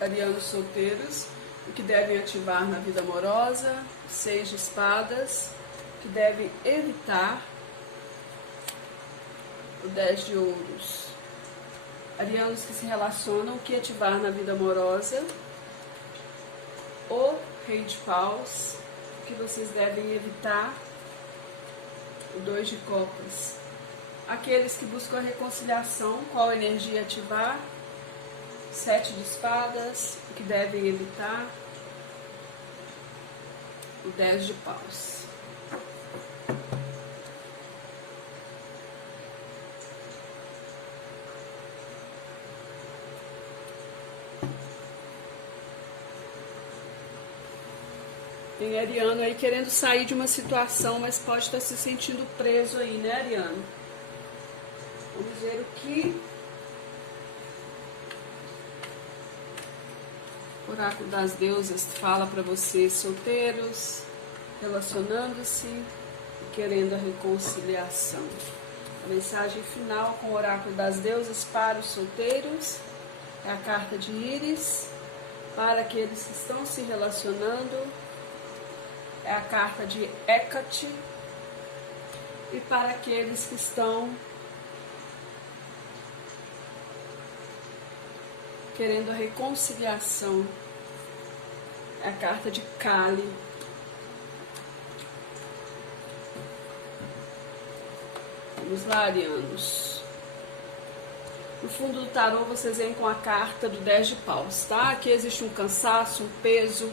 arianos solteiros, o que devem ativar na vida amorosa, 6 de espadas, que devem evitar, o 10 de ouros. Arianos que se relacionam, o que ativar na vida amorosa, o rei de paus, o que vocês devem evitar, o 2 de copas. Aqueles que buscam a reconciliação, qual energia ativar, 7 de espadas, o que devem evitar, o 10 de paus. Tem ariano aí querendo sair de uma situação, mas pode estar se sentindo preso aí, né, ariano? Vamos ver o que o oráculo das deusas fala para vocês, solteiros, relacionando-se e querendo a reconciliação. A mensagem final com o oráculo das deusas para os solteiros é a carta de Íris. Para aqueles que estão se relacionando, é a carta de Hecate. E para aqueles que estão querendo a reconciliação, é a carta de Kali. Vamos lá, arianos. No fundo do tarô vocês vêm com a carta do 10 de paus, tá? Aqui existe um cansaço, um peso,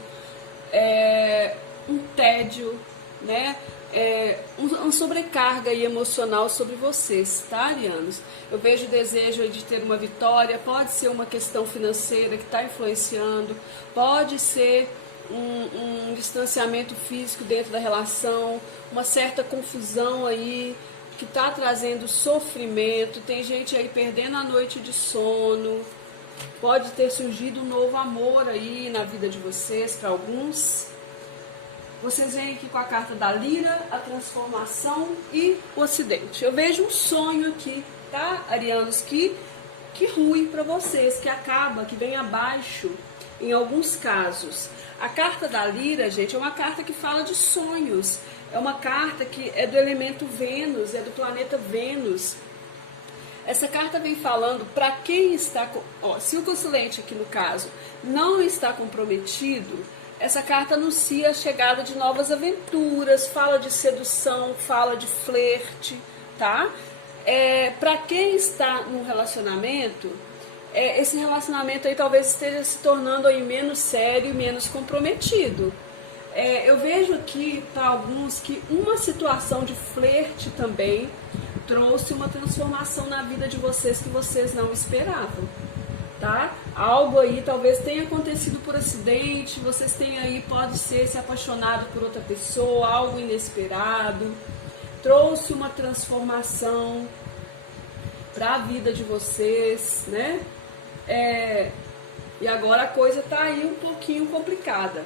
um tédio, né? Uma sobrecarga aí emocional sobre vocês, tá, arianos? Eu vejo o desejo de ter uma vitória, pode ser uma questão financeira que está influenciando, pode ser um distanciamento físico dentro da relação, uma certa confusão aí, que está trazendo sofrimento, tem gente aí perdendo a noite de sono, pode ter surgido um novo amor aí na vida de vocês, para alguns. Vocês vêm aqui com a carta da lira, a transformação e o ocidente. Eu vejo um sonho aqui, tá, arianos, que rui para vocês, que acaba, que vem abaixo em alguns casos. A carta da lira, gente, é uma carta que fala de sonhos. É uma carta que é do elemento Vênus, é do planeta Vênus. Essa carta vem falando para quem está... se o consulente aqui no caso não está comprometido, essa carta anuncia a chegada de novas aventuras, fala de sedução, fala de flerte, tá? Para quem está num relacionamento, esse relacionamento aí talvez esteja se tornando aí menos sério, menos comprometido. Eu vejo aqui para alguns que uma situação de flerte também trouxe uma transformação na vida de vocês que vocês não esperavam, tá? Algo aí talvez tenha acontecido por acidente, vocês tenham aí, pode ser, se apaixonado por outra pessoa, algo inesperado, trouxe uma transformação para a vida de vocês, né? E agora a coisa tá aí um pouquinho complicada.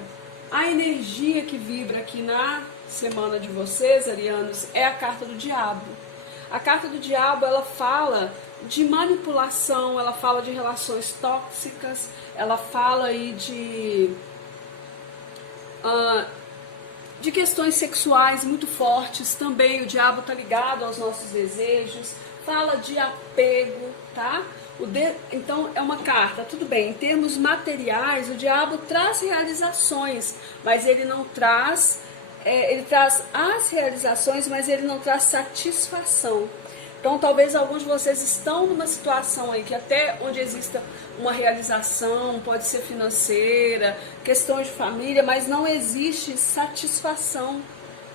A energia que vibra aqui na semana de vocês, arianos, é a carta do diabo. A carta do diabo, ela fala de manipulação, ela fala de relações tóxicas, ela fala aí de questões sexuais muito fortes também. O diabo tá ligado aos nossos desejos, fala de apego, tá? Então é uma carta, tudo bem, em termos materiais, o diabo traz realizações, mas ele não traz, ele traz as realizações, mas ele não traz satisfação. Então talvez alguns de vocês estão numa situação aí que até onde exista uma realização, pode ser financeira, questões de família, mas não existe satisfação,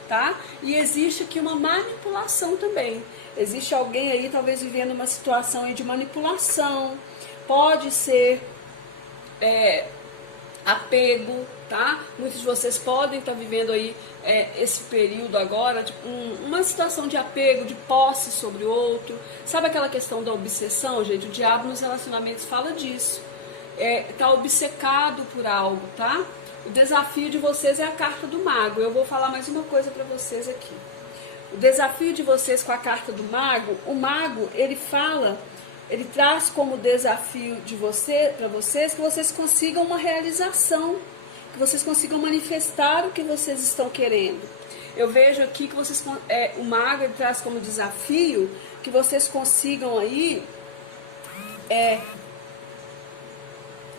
tá? E existe aqui uma manipulação também. Existe alguém aí talvez vivendo uma situação aí de manipulação, pode ser apego, tá? Muitos de vocês podem estar vivendo aí esse período agora, tipo, uma situação de apego, de posse sobre o outro. Sabe aquela questão da obsessão, gente? O diabo nos relacionamentos fala disso. Tá obcecado por algo, tá? O desafio de vocês é a carta do mago. Eu vou falar mais uma coisa para vocês aqui. O desafio de vocês com a carta do mago, o mago, ele fala ele traz como desafio para vocês que vocês consigam uma realização, que vocês consigam manifestar o que vocês estão querendo. Eu vejo aqui que vocês, o mago ele traz como desafio que vocês consigam aí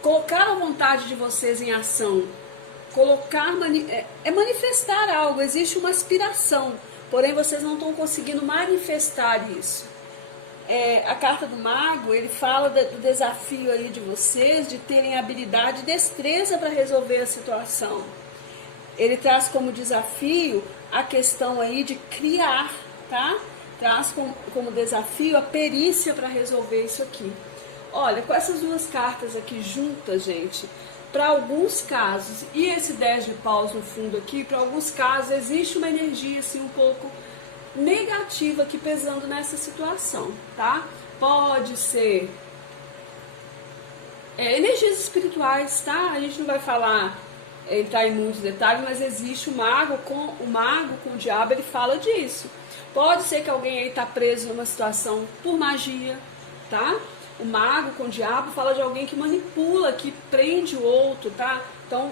colocar a vontade de vocês em ação, manifestar algo, existe uma aspiração, porém vocês não estão conseguindo manifestar isso. A carta do mago, ele fala do desafio aí de vocês, de terem habilidade e destreza para resolver a situação. Ele traz como desafio a questão aí de criar, tá? Traz como desafio a perícia para resolver isso aqui. Olha, com essas duas cartas aqui juntas, gente, para alguns casos, e esse 10 de paus no fundo aqui, para alguns casos existe uma energia assim um pouco negativa aqui pesando nessa situação, tá? Pode ser energias espirituais, tá? A gente não vai entrar em muitos detalhes, mas existe o mago com o diabo, ele fala disso. Pode ser que alguém aí tá preso numa situação por magia, tá? O mago com o diabo fala de alguém que manipula, que prende o outro, tá? Então,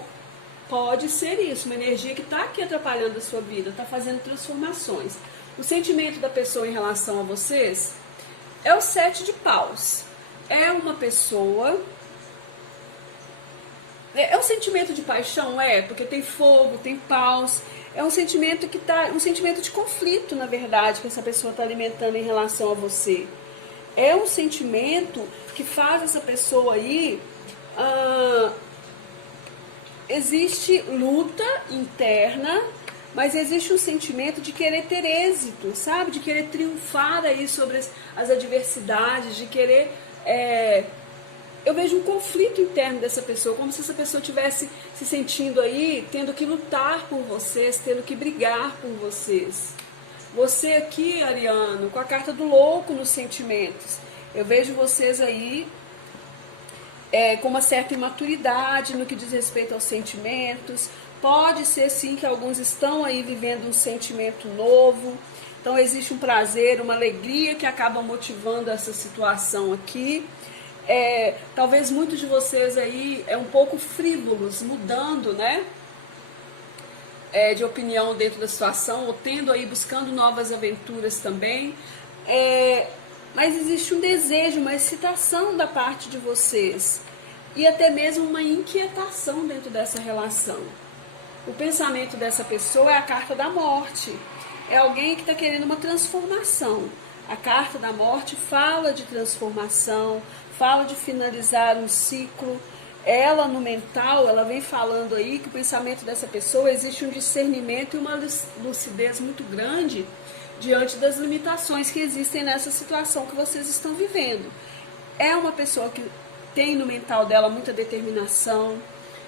pode ser isso, uma energia que tá aqui atrapalhando a sua vida, tá fazendo transformações. O sentimento da pessoa em relação a vocês é o 7 de paus. É uma pessoa... É um sentimento de paixão, porque tem fogo, tem paus. É um sentimento um sentimento de conflito, na verdade, que essa pessoa está alimentando em relação a você. É um sentimento que faz essa pessoa aí... existe luta interna, mas existe um sentimento de querer ter êxito, sabe? De querer triunfar aí sobre as adversidades, de querer... Eu vejo um conflito interno dessa pessoa, como se essa pessoa estivesse se sentindo aí, tendo que lutar por vocês, tendo que brigar por vocês. Você aqui, Ariano, com a carta do louco nos sentimentos, eu vejo vocês aí com uma certa imaturidade no que diz respeito aos sentimentos. Pode ser sim que alguns estão aí vivendo um sentimento novo, então existe um prazer, uma alegria que acaba motivando essa situação aqui. Talvez muitos de vocês aí um pouco frívolos, mudando, né, de opinião dentro da situação, ou tendo aí, buscando novas aventuras também, mas existe um desejo, uma excitação da parte de vocês, e até mesmo uma inquietação dentro dessa relação. O pensamento dessa pessoa é a carta da morte, é alguém que está querendo uma transformação. A carta da morte fala de transformação, fala de finalizar um ciclo. Ela, no mental, ela vem falando aí que o pensamento dessa pessoa existe um discernimento e uma lucidez muito grande diante das limitações que existem nessa situação que vocês estão vivendo. É uma pessoa que tem no mental dela muita determinação,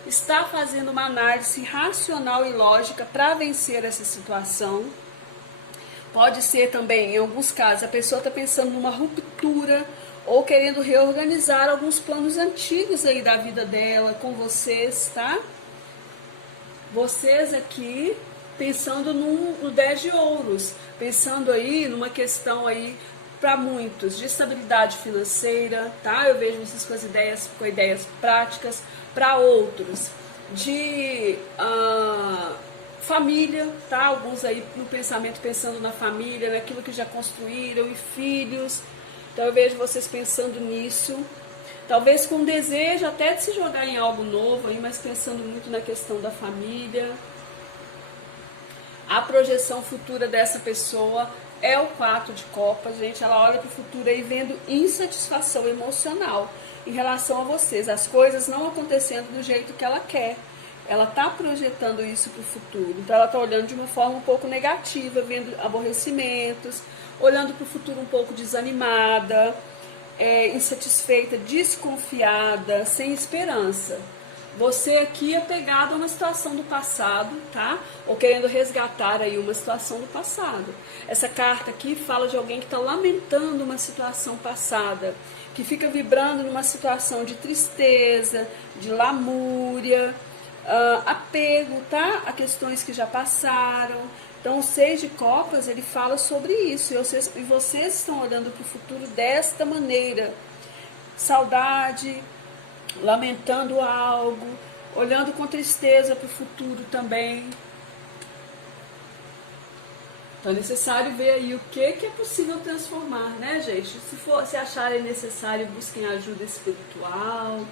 está fazendo uma análise racional e lógica para vencer essa situação. Pode ser também, em alguns casos, a pessoa está pensando numa ruptura ou querendo reorganizar alguns planos antigos aí da vida dela com vocês, tá? Vocês aqui pensando no 10 de ouros, pensando aí numa questão aí para muitos de estabilidade financeira, tá? Eu vejo vocês com ideias práticas, para outros de família, tá? Alguns aí no pensamento pensando na família, naquilo que já construíram e filhos. Então eu vejo vocês pensando nisso, talvez com desejo até de se jogar em algo novo, aí, mas pensando muito na questão da família. A projeção futura dessa pessoa é o 4 de copas, gente. Ela olha para o futuro aí vendo insatisfação emocional em relação a vocês, as coisas não acontecendo do jeito que ela quer. Ela está projetando isso para o futuro, então ela está olhando de uma forma um pouco negativa, vendo aborrecimentos, olhando para o futuro um pouco desanimada, insatisfeita, desconfiada, sem esperança. Você aqui é pegado a uma situação do passado, tá? Ou querendo resgatar aí uma situação do passado. Essa carta aqui fala de alguém que está lamentando uma situação passada, que fica vibrando numa situação de tristeza, de lamúria, apego, tá? A questões que já passaram. Então, o 6 de copas, ele fala sobre isso. E vocês estão olhando para o futuro desta maneira. Saudade, lamentando algo, olhando com tristeza para o futuro também. Então é necessário ver aí o que é possível transformar, né, gente? Se acharem necessário, busquem ajuda espiritual.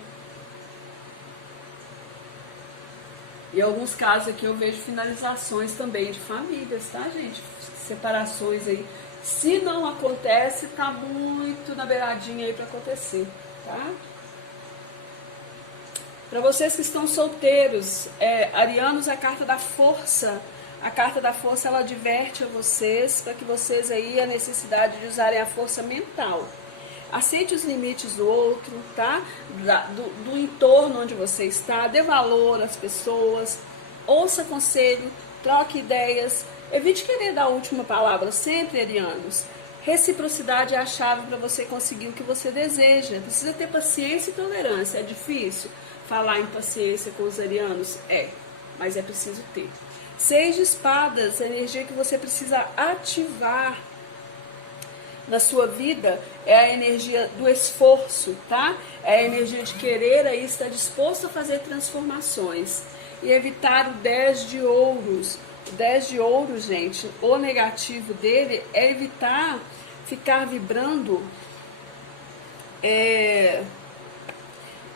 E em alguns casos aqui eu vejo finalizações também de famílias, tá, gente? Separações aí. Se não acontece, tá muito na beiradinha aí para acontecer, tá? Para vocês que estão solteiros, arianos, a carta da força. A carta da força, ela adverte a vocês para que vocês aí a necessidade de usarem a força mental. Aceite os limites do outro, tá? Do entorno onde você está, dê valor às pessoas, ouça conselho, troque ideias, evite querer dar a última palavra sempre, arianos. Reciprocidade é a chave para você conseguir o que você deseja. Precisa ter paciência e tolerância. É difícil falar em paciência com os arianos? Mas é preciso ter. 6 de espadas, a energia que você precisa ativar na sua vida é a energia do esforço, tá? É a energia de querer aí estar disposto a fazer transformações. E evitar o 10 de ouros. O 10 de ouros, gente, o negativo dele é evitar ficar vibrando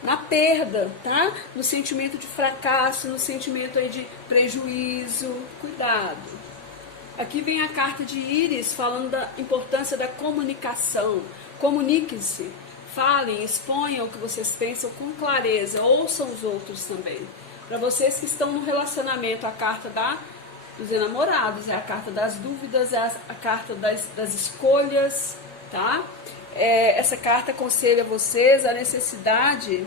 na perda, tá? No sentimento de fracasso, no sentimento aí de prejuízo. Cuidado. Aqui vem a carta de Íris falando da importância da comunicação. Comuniquem-se, falem, exponham o que vocês pensam com clareza, ouçam os outros também. Para vocês que estão no relacionamento, a carta dos enamorados, é a carta das dúvidas, é a carta das escolhas, tá? Essa carta aconselha vocês a necessidade,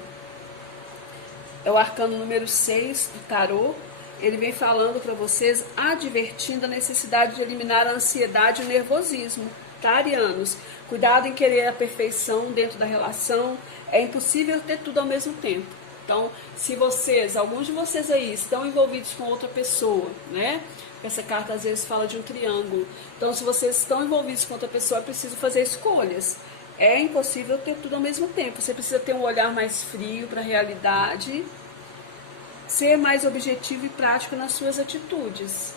é o arcano número 6 do tarô. Ele vem falando para vocês, advertindo a necessidade de eliminar a ansiedade e o nervosismo, tá, arianos? Cuidado em querer a perfeição dentro da relação, é impossível ter tudo ao mesmo tempo. Então, se alguns de vocês aí estão envolvidos com outra pessoa, né? Essa carta às vezes fala de um triângulo. Então, se vocês estão envolvidos com outra pessoa, é preciso fazer escolhas. É impossível ter tudo ao mesmo tempo. Você precisa ter um olhar mais frio para a realidade, ser mais objetivo e prático nas suas atitudes.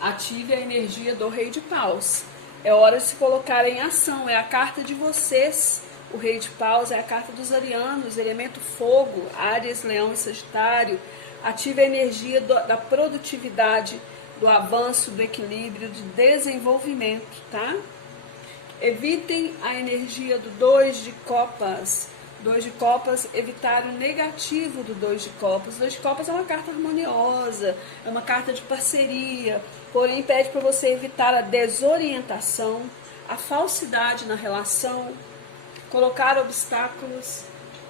Ative a energia do Rei de Paus. É hora de se colocar em ação. É a carta de vocês. O Rei de Paus é a carta dos arianos, elemento fogo, Áries, Leão e Sagitário. Ative a energia da produtividade, do avanço, do equilíbrio, do desenvolvimento, tá? Evitem a energia do 2 de copas. 2 de copas, evitar o negativo do 2 de copas. 2 de copas é uma carta harmoniosa, é uma carta de parceria, porém pede para você evitar a desorientação, a falsidade na relação, colocar obstáculos.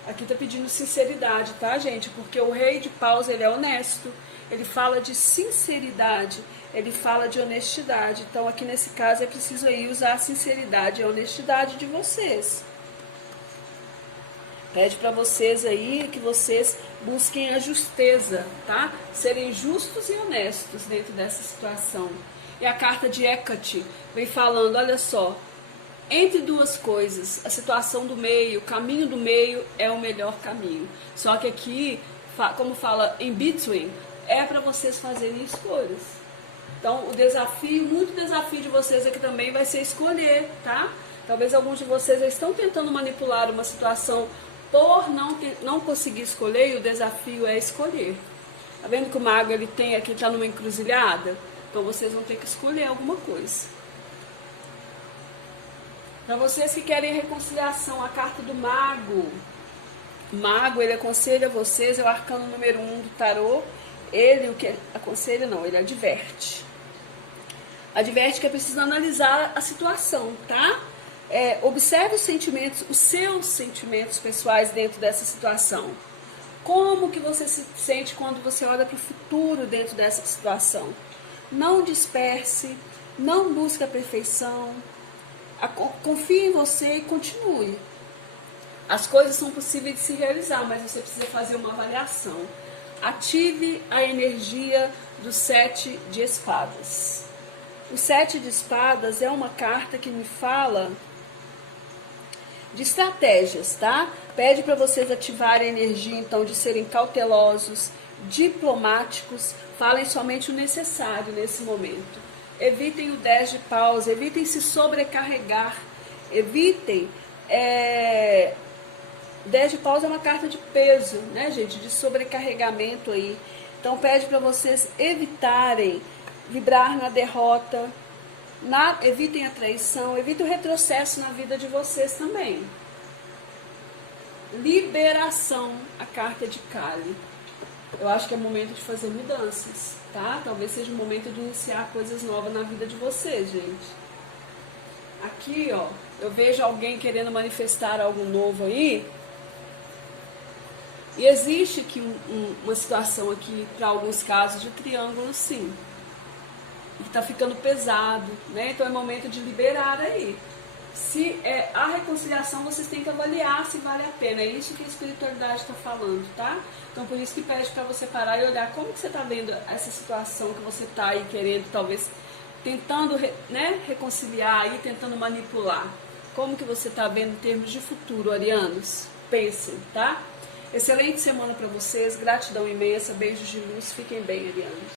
Aqui está pedindo sinceridade, tá, gente? Porque o Rei de Paus, ele é honesto, ele fala de sinceridade, ele fala de honestidade. Então, aqui nesse caso, é preciso aí usar a sinceridade e a honestidade de vocês. Pede para vocês aí que vocês busquem a justeza, tá? Serem justos e honestos dentro dessa situação. E a carta de Hecate vem falando, olha só, entre duas coisas, a situação do meio, o caminho do meio é o melhor caminho. Só que aqui, como fala in between, é para vocês fazerem escolhas. Então, muito desafio de vocês aqui também vai ser escolher, tá? Talvez alguns de vocês já estão tentando manipular uma situação por não conseguir escolher, e o desafio é escolher. Tá vendo que o mago ele está numa encruzilhada? Então vocês vão ter que escolher alguma coisa. Para vocês que querem reconciliação, a carta do mago. O mago, ele aconselha vocês, é o arcano número 1 do tarô. Ele, o que aconselha não, ele adverte. Adverte que é preciso analisar a situação, tá? Observe os seus sentimentos pessoais dentro dessa situação. Como que você se sente quando você olha para o futuro dentro dessa situação? Não disperse, não busque a perfeição, confie em você e continue. As coisas são possíveis de se realizar, mas você precisa fazer uma avaliação. Ative a energia do 7 de espadas. O 7 de espadas é uma carta que me fala de estratégias, tá? Pede para vocês ativarem a energia, então, de serem cautelosos, diplomáticos, falem somente o necessário nesse momento. Evitem o 10 de paus, evitem se sobrecarregar, evitem... 10 de paus é uma carta de peso, né, gente? De sobrecarregamento aí. Então, pede para vocês evitarem vibrar na derrota, evitem a traição, evitem o retrocesso na vida de vocês também. Liberação, a carta de Kali. Eu acho que é momento de fazer mudanças, tá? Talvez seja o momento de iniciar coisas novas na vida de vocês, gente. Aqui, ó, eu vejo alguém querendo manifestar algo novo aí. E existe aqui uma situação aqui, para alguns casos, de triângulo, sim. Que está ficando pesado, né? Então é momento de liberar aí. Se é a reconciliação, vocês têm que avaliar se vale a pena. É isso que a espiritualidade está falando, tá? Então por isso que pede para você parar e olhar como que você está vendo essa situação que você está aí querendo, talvez tentando, né, reconciliar aí, tentando manipular. Como que você está vendo em termos de futuro, arianos? Pensem, tá? Excelente semana para vocês, gratidão imensa, beijos de luz, fiquem bem, arianos.